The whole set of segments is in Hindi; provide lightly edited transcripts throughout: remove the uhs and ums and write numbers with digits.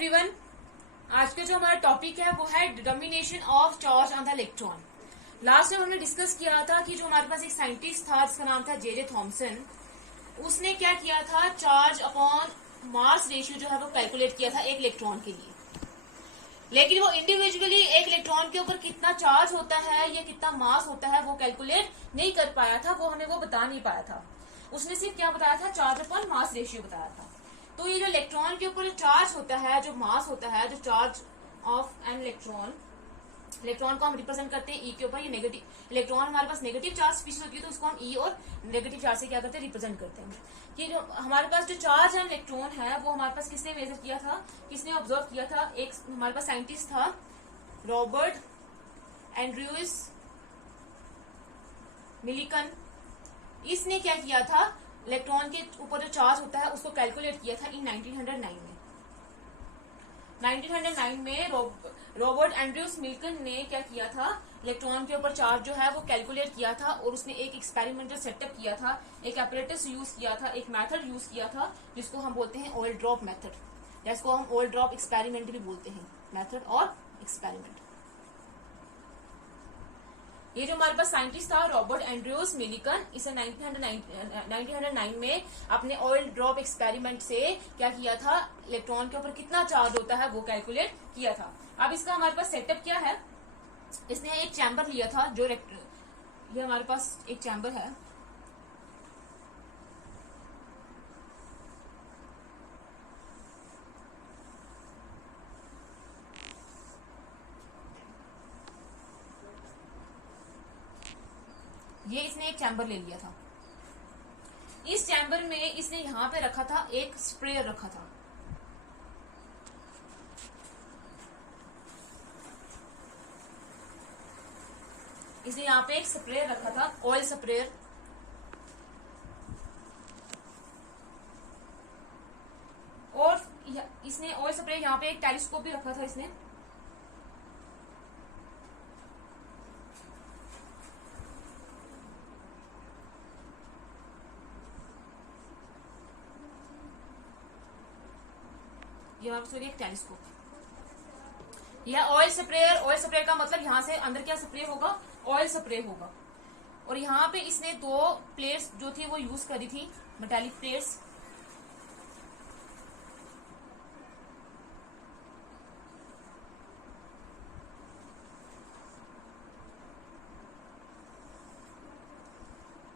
एवरीवन, आज का जो हमारा टॉपिक है वो है determination of charge on the electron. Last time हमने डिस्कस किया था कि जो हमारे पास एक साइंटिस्ट था जिसका नाम था जे थॉमसन, उसने क्या किया था, चार्ज अपॉन मास रेशियो जो है वो कैलकुलेट किया था एक इलेक्ट्रॉन के लिए। लेकिन वो इंडिविजुअली एक इलेक्ट्रॉन के ऊपर कितना चार्ज होता है या कितना मास होता है वो कैलकुलेट नहीं कर पाया था, वो हमें वो बता नहीं पाया था। उसने सिर्फ क्या बताया था, चार्ज अपॉन मास रेशियो बताया था। तो ये जो इलेक्ट्रॉन के ऊपर जो चार्ज होता है, जो मास होता है, जो charge of an electron, electron को हम रिप्रेजेंट करते हैं ई के ऊपर। ये नेगेटिव इलेक्ट्रॉन हमारे पास नेगेटिव चार्ज स्पीशीज होती है तो उसको हम ई और नेगेटिव चार्ज से क्या करते हैं, रिप्रेजेंट करते हैं। कि जो हमारे पास जो चार्ज एंड इलेक्ट्रॉन है वो हमारे पास किसने मेजर किया था, किसने ऑब्जर्व किया था, एक हमारे पास साइंटिस्ट था रॉबर्ट एंड्रयूस मिलिकन। इसने क्या किया था, इलेक्ट्रॉन के ऊपर जो चार्ज होता है उसको कैलकुलेट किया था इन 1909 में। 1909 में रॉबर्ट एंड्रयूस मिल्कन ने क्या किया था, इलेक्ट्रॉन के ऊपर चार्ज जो है वो कैलकुलेट किया था और उसने एक एक्सपेरिमेंटल सेटअप किया था, एक एपरेटस यूज किया था, एक मेथड यूज किया था जिसको हम बोलते हैं ऑयल ड्रॉप मेथड, जिसको हम ऑयल ड्रॉप एक्सपेरिमेंट भी बोलते हैं, मेथड और एक्सपेरिमेंट। ये जो हमारे पास साइंटिस्ट था रॉबर्ट एंड्रयूस मिलिकन, इसे 1909 में अपने ऑयल ड्रॉप एक्सपेरिमेंट से क्या किया था, इलेक्ट्रॉन के ऊपर कितना चार्ज होता है वो कैलकुलेट किया था। अब इसका हमारे पास सेटअप क्या है, इसने एक चैम्बर लिया था, जो ये हमारे पास एक चैम्बर है, ये इसने एक चैम्बर ले लिया था। इस चैम्बर में इसने यहां पे रखा था, एक स्प्रेयर रखा था। इसने यहां पे एक स्प्रेयर रखा था, ऑयल स्प्रेयर। और इसने ऑयल स्प्रेयर यहां पे एक टेलीस्कोप भी रखा था इसने। ये एक टेलीस्कोप, यह ऑयल स्प्रेयर। ऑयल स्प्रेयर का मतलब यहां से अंदर क्या स्प्रे होगा, ऑयल स्प्रे होगा। और यहाँ पे इसने दो प्लेट्स जो थी वो यूज करी थी, मेटालिक प्लेट्स।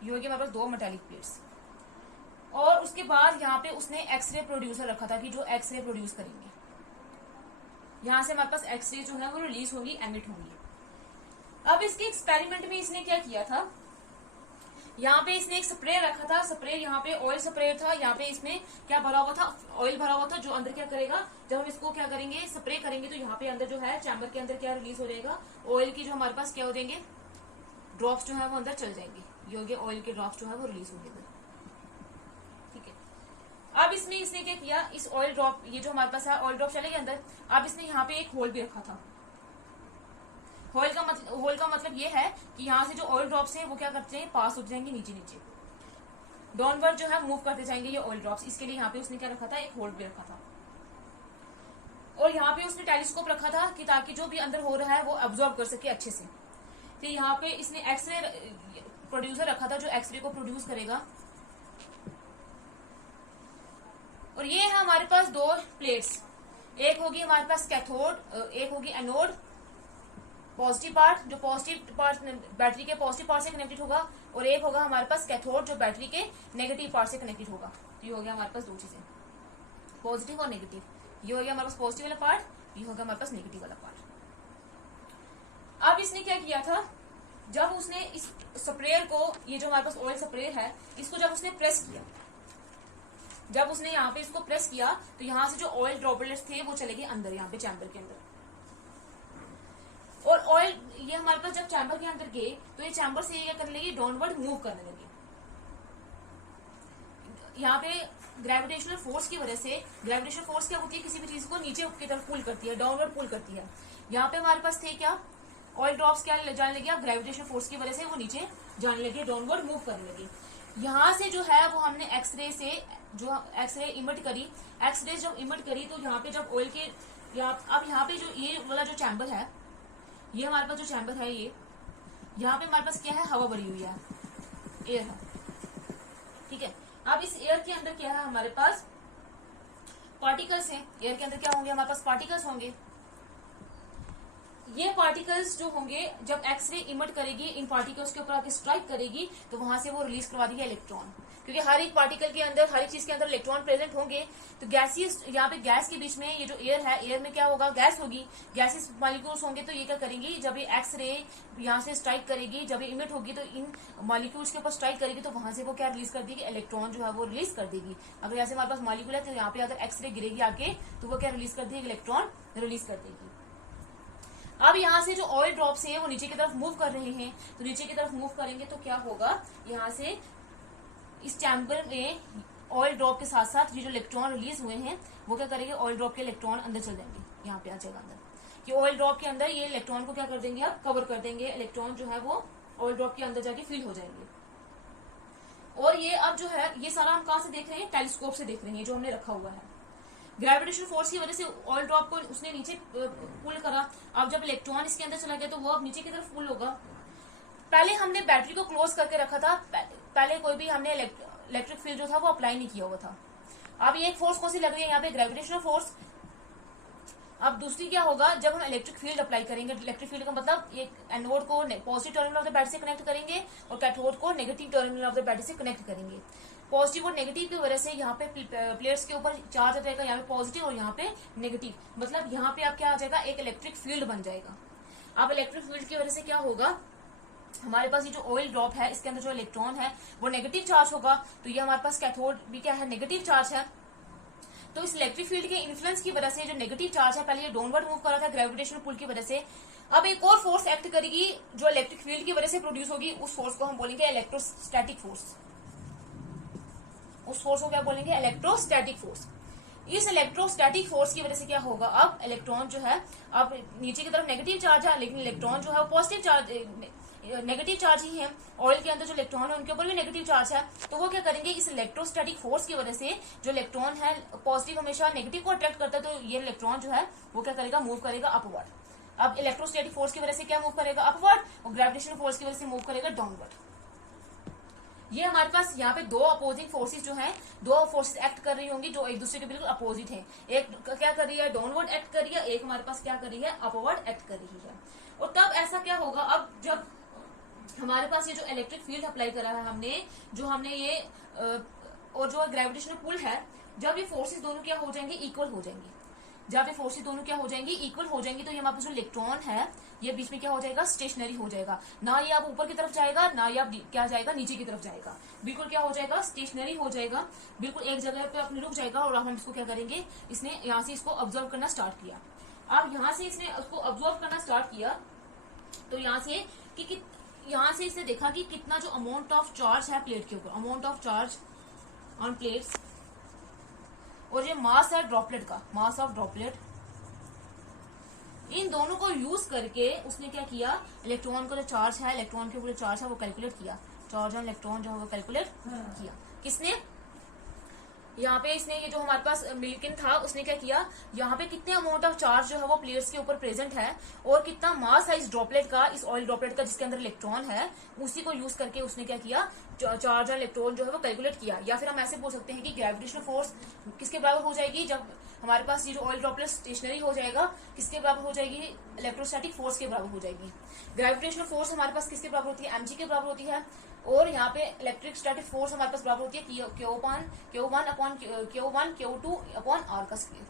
ये हो गया हमारे पास दो मेटालिक प्लेट्स। और उसके बाद यहाँ पे उसने एक्सरे प्रोड्यूसर रखा था कि जो एक्सरे प्रोड्यूस करेंगे, यहां से हमारे पास एक्सरे जो है वो रिलीज होगी, एमिट होगी। अब इसके एक्सपेरिमेंट में इसने क्या किया था, यहाँ पे इसने एक स्प्रे रखा था, स्प्रे यहाँ पे ऑयल स्प्रे था, यहाँ पे इसमें क्या भरा हुआ था, ऑयल भरा हुआ था, जो अंदर क्या करेगा, जब हम इसको क्या करेंगे, स्प्रे करेंगे तो यहाँ पे अंदर जो है चैम्बर के अंदर क्या रिलीज हो जाएगा, ऑयल की जो हमारे पास क्या हो जाएंगे, ड्रॉप्स जो है वो अंदर चल जाएंगे। ये हो गया ऑयल के ड्रॉप्स जो है वो रिलीज हो गए। अब इसमें इसने क्या किया, इस ऑयल ड्रॉप, ये जो हमारे पास है ऑयल ड्रॉप चले गए अंदर। अब इसने यहाँ पे एक होल भी रखा था। होल का मतलब ये है कि यहाँ से जो ऑयल ड्रॉप्स हैं वो क्या करते हैं, पास हो जाएंगे नीचे नीचे, डाउनवर्ड जो है मूव करते जाएंगे ये ऑयल ड्रॉप्स। इसके लिए यहाँ पे उसने क्या रखा था, एक होल भी रखा था। और यहाँ पे उसने टेलीस्कोप रखा था कि ताकि जो भी अंदर हो रहा है वो ऑब्जर्व कर सके अच्छे से। तो यहाँ पे इसने एक्सरे प्रोड्यूसर रखा था जो एक्सरे को प्रोड्यूस करेगा। और ये है हमारे पास दो प्लेट्स, एक होगी हमारे पास कैथोड, एक होगी एनोड, पॉजिटिव पार्ट, जो पॉजिटिव पार्ट बैटरी के पॉजिटिव पार्ट से कनेक्टेड होगा, और एक होगा हमारे पास कैथोड जो बैटरी के नेगेटिव पार्ट से कनेक्टेड होगा। तो ये हो गया हमारे पास दो चीजें, पॉजिटिव और नेगेटिव। ये हो गया हमारे पास पॉजिटिव वाला पार्ट, ये होगा हमारे पास नेगेटिव वाला पार्ट। अब इसने क्या किया था, जब उसने इस स्प्रेयर को, ये जो हमारे पास ऑयल स्प्रेयर है, इसको जब उसने प्रेस किया, जब उसने यहाँ पे इसको प्रेस किया तो यहाँ से जो ऑयल ड्रॉपलेट्स थे वो चले गए अंदर, यहाँ पे चैम्बर के अंदर। और ऑयल ये हमारे पास जब चैम्बर के अंदर गए तो ये चैम्बर से ये क्या करने लगे, डाउनवर्ड मूव करने लगे। यहाँ पे ग्रेविटेशनल फोर्स की वजह से, ग्रेविटेशनल फोर्स क्या होती है, किसी भी चीज को नीचे की तरफ पुल करती है, डाउनवर्ड पुल करती है। यहाँ पे हमारे पास थे क्या, ऑयल ड्रॉप्स क्या जाने लगे, ग्रेविटेशनल फोर्स की वजह से वो नीचे जाने लगे, डाउनवर्ड मूव करने लगे। यहाँ से जो है वो हमने एक्सरे से जो एक्सरे इमिट करी, एक्सरे जब इमिट करी तो यहाँ पे जब ऑयल के अब यहाँ पे जो ये वाला जो चैम्बर है, ये हमारे पास जो चैम्बर है, ये यहाँ पे हमारे पास क्या है, हवा भरी हुई है, एयर है, ठीक है। अब इस एयर के अंदर क्या है, हमारे पास पार्टिकल्स हैं। एयर के अंदर क्या होंगे, हमारे पास पार्टिकल्स होंगे। ये पार्टिकल्स जो होंगे जब एक्सरे इमिट करेगी, इन पार्टिकल्स के ऊपर आके स्ट्राइक करेगी तो वहां से वो रिलीज करवा देगी इलेक्ट्रॉन, क्योंकि हर एक पार्टिकल के अंदर, हर एक चीज के अंदर इलेक्ट्रॉन प्रेजेंट होंगे। तो गैसियस, यहाँ पे गैस के बीच में ये जो एयर है, एयर में क्या होगा, गैस होगी, गैसियस मॉलिक्यूल्स होंगे। तो ये क्या करेंगी, जब ये एक्सरे यहाँ से स्ट्राइक करेगी, जब ये इमिट होगी तो इन मॉलिक्यूल्स के ऊपर स्ट्राइक करेगी तो वहां से वो क्या रिलीज कर देगी, इलेक्ट्रॉन जो है वो रिलीज कर देगी। अगर यहाँ से हमारे पास मॉलिक्यूल है तो यहाँ पे अगर एक्सरे गिरेगी आके तो वो क्या रिलीज कर देगी, इलेक्ट्रॉन रिलीज कर देगी। अब यहाँ से जो ऑयल ड्रॉप्स हैं वो नीचे की तरफ मूव कर रहे हैं, तो नीचे की तरफ मूव करेंगे तो क्या होगा, यहाँ से इस चैम्बर में ऑयल ड्रॉप के साथ साथ ये जो इलेक्ट्रॉन रिलीज हुए हैं वो क्या करेंगे, ऑयल ड्रॉप के इलेक्ट्रॉन अंदर चल जाएंगे, यहाँ पे आ जाएगा अंदर। ये ऑयल ड्रॉप के अंदर ये इलेक्ट्रॉन को क्या कर देंगे, अब कवर कर देंगे, इलेक्ट्रॉन जो है वो ऑयल ड्रॉप के अंदर जाके फील हो जाएंगे। और ये अब जो है ये सारा हम कहाँ से देख रहे हैं, टेलीस्कोप से देख रहे हैं, जो हमने रखा हुआ है। ग्रेविटेशन फोर्स की वजह से ऑयल ड्रॉप को उसने नीचे पुल करा। अब जब इलेक्ट्रॉन इसके अंदर चला गया तो वो अब नीचे की तरफ पुल होगा। पहले हमने बैटरी को क्लोज करके रखा था, पहले कोई भी हमने इलेक्ट्रिक फील्ड जो था वो अप्लाई नहीं किया हुआ था। अब ये एक फोर्स कौन सी लग रही है, यहाँ पे ग्रेविटेशनल फोर्स। अब दूसरी क्या होगा, जब हम इलेक्ट्रिक फील्ड अप्लाई करेंगे, इलेक्ट्रिक फील्ड का मतलब एक एनोड को positive terminal of the battery से कनेक्ट करेंगे और कैथोड को negative terminal of the battery से कनेक्ट करेंगे। पॉजिटिव और नेगेटिव की वजह से यहाँ पे प्लेट्स के ऊपर चार्ज आ जाएगा, यहाँ पे पॉजिटिव और यहाँ पे नेगेटिव, मतलब यहाँ पे आप क्या आ जाएगा, एक इलेक्ट्रिक फील्ड बन जाएगा। अब इलेक्ट्रिक फील्ड की वजह से क्या होगा, हमारे पास ये जो ऑयल ड्रॉप है इसके अंदर जो इलेक्ट्रॉन है वो नेगेटिव चार्ज होगा, तो ये हमारे पास कैथोड भी क्या है, नेगेटिव चार्ज है। तो इस इलेक्ट्रिक फील्ड के इन्फ्लुएंस की वजह से जो नेगेटिव चार्ज है, पहले ये डाउनवर्ड मूव कर रहा था ग्रेविटेशनल पुल की वजह से, अब एक और फोर्स एक्ट करेगी जो इलेक्ट्रिक फील्ड की वजह से प्रोड्यूस होगी, उस फोर्स को हम बोलेंगे इलेक्ट्रोस्टैटिक फोर्स। उस फोर्स को क्या बोलेंगे, इलेक्ट्रोस्टैटिक फोर्स। इस इलेक्ट्रोस्टैटिक फोर्स की वजह से क्या होगा, अब इलेक्ट्रॉन जो है, अब नीचे की तरफ नेगेटिव चार्ज है लेकिन इलेक्ट्रॉन जो है पॉजिटिव चार्ज, नेगेटिव चार्ज ही है। ऑयल के अंदर जो इलेक्ट्रॉन है उनके ऊपर भी नेगेटिव चार्ज है, तो वो क्या करेंगे, इस इलेक्ट्रोस्टैटिक फोर्स की वजह से जो इलेक्ट्रॉन है पॉजिटिव हमेशा नेगेटिव को अट्रैक्ट करता है, तो ये इलेक्ट्रॉन जो है वो क्या करेगा, मूव करेगा अपवर्ड। अब इलेक्ट्रोस्टैटिक फोर्स की वजह से क्या मूव करेगा, अपवर्ड, और ग्रेविटेशनल फोर्स की वजह से मूव करेगा डाउनवर्ड। ये हमारे पास यहाँ पे दो अपोजिंग फोर्सेस जो हैं, दो फोर्सेस एक्ट कर रही होंगी जो एक दूसरे के बिल्कुल अपोजिट हैं। एक क्या कर रही है, डाउनवर्ड एक्ट कर रही है, एक हमारे पास क्या कर रही है, अपवर्ड एक्ट कर रही है। और तब ऐसा क्या होगा, अब जब हमारे पास ये जो इलेक्ट्रिक फील्ड अप्लाई करा है हमने, जो हमने ये और जो ग्रेविटेशनल पुल है, जब ये फोर्सेस दोनों क्या हो जाएंगे, इक्वल हो जाएंगे। जब ये फोर्सेस दोनों क्या हो जाएंगी, इक्वल हो जाएंगी, तो ये हमारे पास जो इलेक्ट्रॉन है ये बीच में क्या हो जाएगा, स्टेशनरी हो जाएगा। ना ये अब ऊपर की तरफ जाएगा, ना ये अब क्या जाएगा, नीचे की तरफ जाएगा, बिल्कुल क्या हो जाएगा, स्टेशनरी हो जाएगा, बिल्कुल एक जगह पे अपने रुक जाएगा। और अब हम इसको क्या करेंगे, इसने यहाँ से इसको ऑब्जर्व करना स्टार्ट किया। अब यहाँ से इसने उसको ऑब्जर्व करना स्टार्ट किया तो यहाँ से यहाँ से इसने देखा कि कितना जो अमाउंट ऑफ चार्ज है प्लेट के ऊपर, amount of charge on plates, और ये मास है ड्रॉपलेट का, मास ऑफ ड्रॉपलेट, इन दोनों को यूज करके उसने क्या किया, इलेक्ट्रॉन का जो चार्ज है, इलेक्ट्रॉन के ऊपर चार्ज है वो कैलकुलेट किया, चार्ज ऑन इलेक्ट्रॉन जो है वो कैलकुलेट किया। किसने, यहाँ पे इसने, ये जो हमारे पास मिल्किन था उसने क्या किया, यहाँ पे कितने अमाउंट ऑफ चार्ज जो है वो प्लेट्स के ऊपर प्रेजेंट है और कितना मास है इस ड्रॉपलेट का, इस ऑयल ड्रॉपलेट का जिसके अंदर इलेक्ट्रॉन है, उसी को यूज करके उसने क्या किया, चार्ज और इलेक्ट्रॉन जो है वो कैलकुलेट किया। या फिर हम ऐसे बोल सकते हैं कि ग्रेविटेशनल फोर्स किसके बराबर हो जाएगी, जब हमारे पास ये जो ऑयल ड्रॉपलेट स्टेशनरी हो जाएगा, किसके बराबर हो जाएगी, इलेक्ट्रोस्टैटिक फोर्स के बराबर हो जाएगी। ग्रेविटेशनल फोर्स हमारे पास किसके बराबर होती है, mg के बराबर होती है। और यहाँ पे इलेक्ट्रिक स्टैटिक फोर्स हमारे पास बराबर होती है Q1 upon Q2 upon R का स्क्वायर।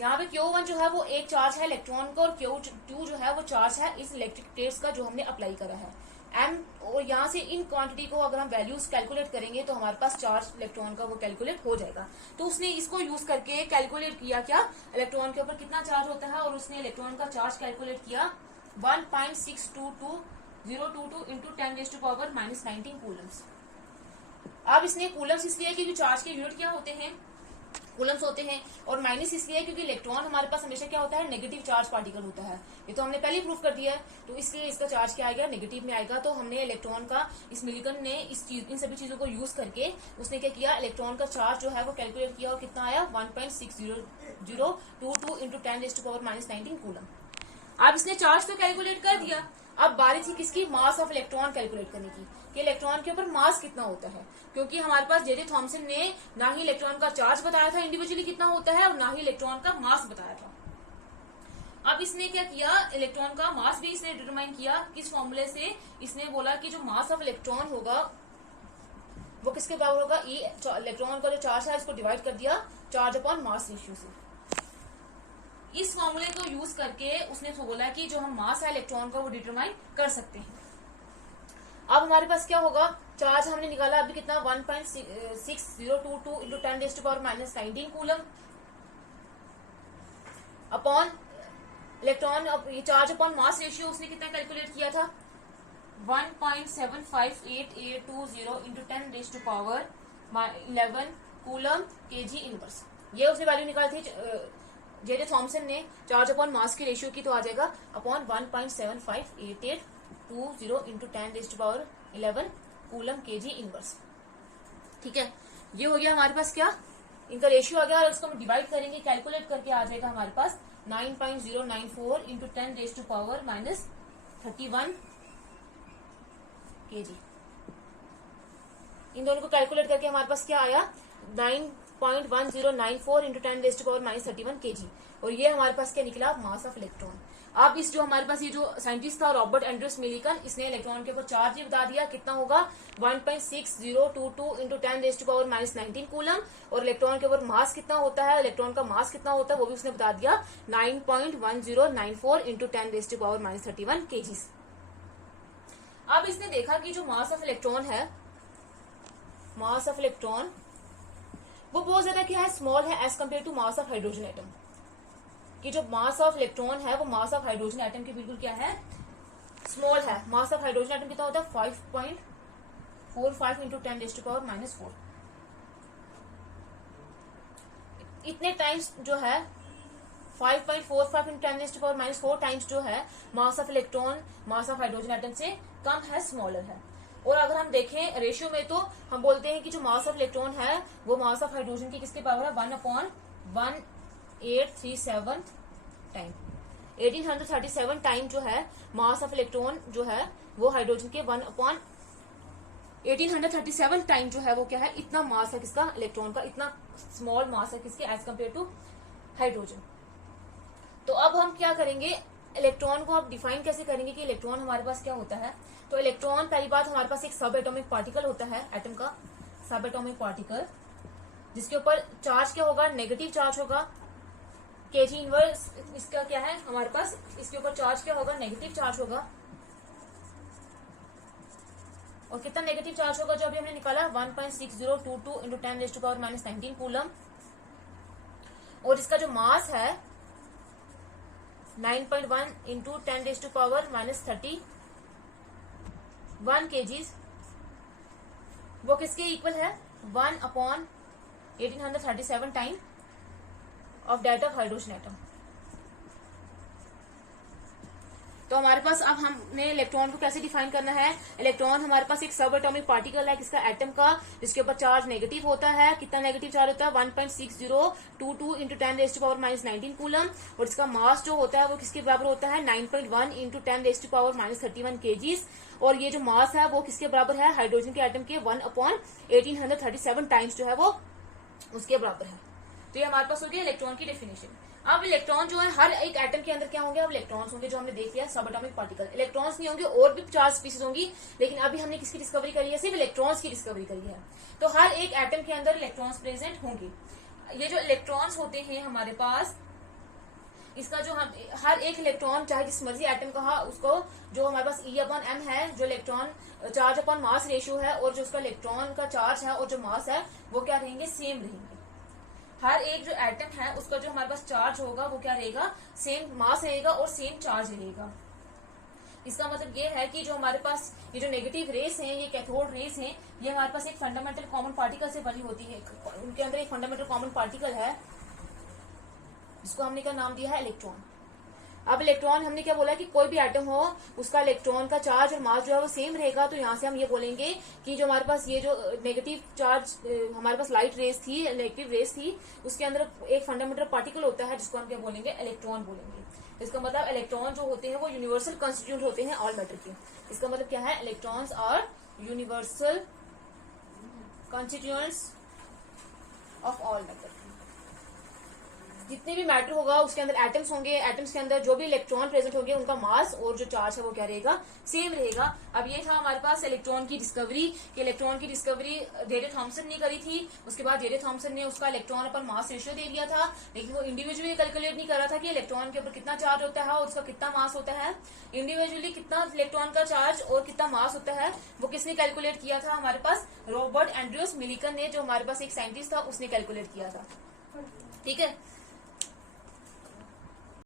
यहाँ पे Q1 जो है वो एक चार्ज है इलेक्ट्रॉन का, और Q2 जो है वो चार्ज है इस इलेक्ट्रिक प्लेट्स का जो हमने अप्लाई करा है। M, और यहाँ से इन क्वांटिटी को अगर हम वैल्यूज कैलकुलेट करेंगे तो हमारे पास चार्ज इलेक्ट्रॉन का वो कैलकुलेट हो जाएगा। तो उसने इसको यूज करके कैलकुलेट किया क्या, इलेक्ट्रॉन के ऊपर कितना चार्ज होता है, और उसने इलेक्ट्रॉन का चार्ज कैलकुलेट किया 1.622022 इंटू 10⁻⁻19 कूलम्स। अब इसने कूलम्स इसलिए क्योंकि चार्ज के यूनिट क्या होते हैं, कूलम्स होते हैं, और माइनस इसलिए क्योंकि इलेक्ट्रॉन हमारे पास हमेशा क्या होता है, नेगेटिव चार्ज पार्टिकल होता है। ये तो हमने पहले ही प्रूव कर दिया है, तो इसलिए इसका चार्ज क्या आएगा, नेगेटिव में आएगा। तो हमने इलेक्ट्रॉन का, इस मिलिकन ने इन सभी चीजों को यूज करके उसने क्या किया, इलेक्ट्रॉन का चार्ज जो है वो कैलकुलेट किया, और कितना आया 1.6022 इंटू 10⁻⁻19 कूलम। अब इसने चार्ज तो कैलकुलेट कर दिया, अब बारी थी किसकी, मास ऑफ इलेक्ट्रॉन कैलकुलेट करने की, कि इलेक्ट्रॉन के ऊपर मास कितना होता है। क्योंकि हमारे पास जे थॉमसन ने ना ही इलेक्ट्रॉन का चार्ज बताया था इंडिविजुअली कितना होता है, और ना ही इलेक्ट्रॉन का मास बताया था। अब इसने क्या किया, इलेक्ट्रॉन का मास भी इसने डिटरमाइन किया किस फॉर्मूले से। इसने बोला कि जो मास ऑफ इलेक्ट्रॉन होगा वो किसके बराबर होगा, इलेक्ट्रॉन का जो चार्ज है इसको डिवाइड कर दिया चार्ज अपॉन मास रेशियो से। इस फॉर्मूले को यूज करके उसने बोला कि जो हम मास है इलेक्ट्रॉन का वो डिटरमाइन कर सकते हैं। अब हमारे पास क्या होगा, चार्ज हमने निकाला अभी कितना 1.6022 इंटू 10⁻⁻19 कूलम अपॉन इलेक्ट्रॉन, ये चार्ज अपॉन मास रेशियो उसने कितना कैलकुलेट किया था 1.758820 इंटू 10⁻11 कूलम केजी इनवर्स। ये उसने वैल्यू निकाली थी जे थॉमसन ने चार्ज अपॉन मास की रेशियो की, तो आ जाएगा upon 1.758820 into 10⁻11 coulomb KG inverse. ठीक है, ये हो गया हमारे पास क्या, इनका रेशियो आ गया, और इसको हम डिवाइड करेंगे, कैलकुलेट करके आ जाएगा हमारे पास 9.094 इंटू 10⁻31 केजी। इन दोनों को कैलकुलेट करके हमारे पास क्या आया 9.1094 इंटू 10⁻31 केजी, और ये हमारे पास क्या निकला, मास ऑफ इलेक्ट्रॉन। अब इस जो हमारे पास ये जो साइंटिस्ट था रॉबर्ट एंड्रयूस मिलिकन, इसने इलेक्ट्रॉन के ऊपर चार्ज ही बता दिया कितना होगा 1.6022 इंटू 10⁻19 कूलम, और इलेक्ट्रॉन के ऊपर मास कितना होता है, इलेक्ट्रॉन का मास कितना होता है वो भी उसने बता दिया 9.1094 इंटू 10⁻31 केजीज। अब इसने देखा कि जो मास ऑफ इलेक्ट्रॉन है, मास ऑफ इलेक्ट्रॉन वो बहुत ज्यादा क्या है, स्मॉल है as compare to mass of hydrogen atom. कि जो मास ऑफ इलेक्ट्रॉन है वो मास ऑफ हाइड्रोजन एटम के बिल्कुल क्या है, स्मॉल है। मास ऑफ हाइड्रोजन एटम कितना होता है 5.45 इंटू 10⁻⁻4। इतने टाइम्स जो है 5.45 इंटू 10⁻⁻4 टाइम्स जो है mass of electron mass of hydrogen atom से कम है, स्मॉलर है। और अगर हम देखें रेशियो में, तो हम बोलते हैं कि जो मास ऑफ इलेक्ट्रॉन है वो मास ऑफ हाइड्रोजन की किसके बराबर है 1/1837 टाइम। 1837 टाइम जो है मास ऑफ इलेक्ट्रॉन जो है वो हाइड्रोजन के 1/1837 टाइम जो है वो क्या है, इतना मास है किसका, इलेक्ट्रॉन का, इतना स्मॉल मास है किसके, एज कम्पेयर टू हाइड्रोजन। तो अब हम क्या करेंगे, इलेक्ट्रॉन को अब डिफाइन कैसे करेंगे कि इलेक्ट्रॉन हमारे पास क्या होता है। तो इलेक्ट्रॉन पहली बात हमारे पास एक सब एटॉमिक पार्टिकल होता है, एटम का सब एटॉमिक पार्टिकल, जिसके ऊपर चार्ज क्या होगा, नेगेटिव चार्ज होगा। केजी इनवर्स इसका क्या है हमारे पास, इसके ऊपर चार्ज क्या होगा, नेगेटिव चार्ज होगा। और कितना नेगेटिव चार्ज होगा जो अभी हमने निकाला 1.6022 इंटू 10⁻⁻19 कूलम, और इसका जो मास है 9.1 इंटू 10⁻31 केजीज, वो किसके इक्वल है 1/1837 time of that of hydrogen atom. तो हमारे पास अब हमने इलेक्ट्रॉन को कैसे डिफाइन करना है। इलेक्ट्रॉन हमारे पास एक सब एटॉमिक पार्टिकल है किसका, एटम का, जिसके ऊपर चार्ज नेगेटिव होता है। कितना नेगेटिव चार्ज होता है 1.6022 इंटू 10⁻⁻19 कूलम, और इसका मास जो होता है वो किसके बराबर होता है 9.1 इंटू 10⁻31 केजीज। और ये जो मास है वो किसके बराबर है, हाइड्रोजन के एटम के 1/1837 टाइम्स जो है वो उसके बराबर है। तो ये हमारे पास हो गया इलेक्ट्रॉन की डेफिनेशन। अब इलेक्ट्रॉन जो है हर एक एटम के अंदर क्या होंगे, अब इलेक्ट्रॉन्स होंगे, जो हमने देख लिया सब एटॉमिक पार्टिकल। इलेक्ट्रॉन्स नहीं होंगे, और भी चार स्पीसीज होंगी, लेकिन अभी हमने किसकी डिस्कवरी करी है, सिर्फ इलेक्ट्रॉन्स की डिस्कवरी करी है। तो हर एक एटम के अंदर इलेक्ट्रॉन्स प्रेजेंट होंगे। ये जो इलेक्ट्रॉन्स होते हैं हमारे पास, इसका जो हम हर एक इलेक्ट्रॉन चाहे जिस मर्जी एटम का उसको जो हमारे पास E/m है, जो electron charge upon mass ratio है, और जो उसका इलेक्ट्रॉन का चार्ज है और जो मास है वो क्या रहेंगे, सेम रहेंगे। हर एक जो एटम है उसका जो हमारे पास चार्ज होगा वो क्या रहेगा, सेम मास रहेगा और सेम चार्ज रहेगा। इसका मतलब ये है कि जो हमारे पास ये जो नेगेटिव रेस हैं, ये कैथोड रेस हैं, ये हमारे पास एक फंडामेंटल कॉमन पार्टिकल से बनी होती है। उनके अंदर एक फंडामेंटल कॉमन पार्टिकल है जिसको हमने क्या नाम दिया है, इलेक्ट्रॉन। अब इलेक्ट्रॉन हमने क्या बोला कि कोई भी एटम हो उसका इलेक्ट्रॉन का चार्ज और मास जो है वो सेम रहेगा। तो यहाँ से हम ये बोलेंगे कि जो हमारे पास ये जो नेगेटिव चार्ज हमारे पास लाइट रेस थी, इलेक्ट्रिक रेस थी, उसके अंदर एक फंडामेंटल पार्टिकल होता है जिसको हम क्या बोलेंगे, इलेक्ट्रॉन बोलेंगे। इसका मतलब इलेक्ट्रॉन जो होते हैं वो यूनिवर्सल कंस्टिट्यूट होते हैं ऑल मैटर के। इसका मतलब क्या है, electrons are universal constituents of all matter. जितने भी मैटर होगा उसके अंदर एटम्स होंगे, एटम्स के अंदर जो भी इलेक्ट्रॉन प्रेजेंट होंगे उनका मास और जो चार्ज है वो क्या रहेगा, सेम रहेगा। अब ये था हमारे पास इलेक्ट्रॉन की डिस्कवरी। कि इलेक्ट्रॉन की डिस्कवरी जे.जे. थॉमसन ने करी थी। उसके बाद जे.जे. थॉमसन ने उसका इलेक्ट्रॉन अपन मास रेशियो दे दिया था, लेकिन वो इंडिविजुअली कैलकुलेट नहीं कर रहा था कि इलेक्ट्रॉन के ऊपर कितना चार्ज होता है और उसका कितना मास होता है। इंडिविजुअली कितना इलेक्ट्रॉन का चार्ज और कितना मास होता है वो किसने कैलकुलेट किया था, हमारे पास रॉबर्ट एंड्रयूस मिलिकन ने, जो हमारे पास एक साइंटिस्ट था, उसने कैलकुलेट किया था। ठीक है।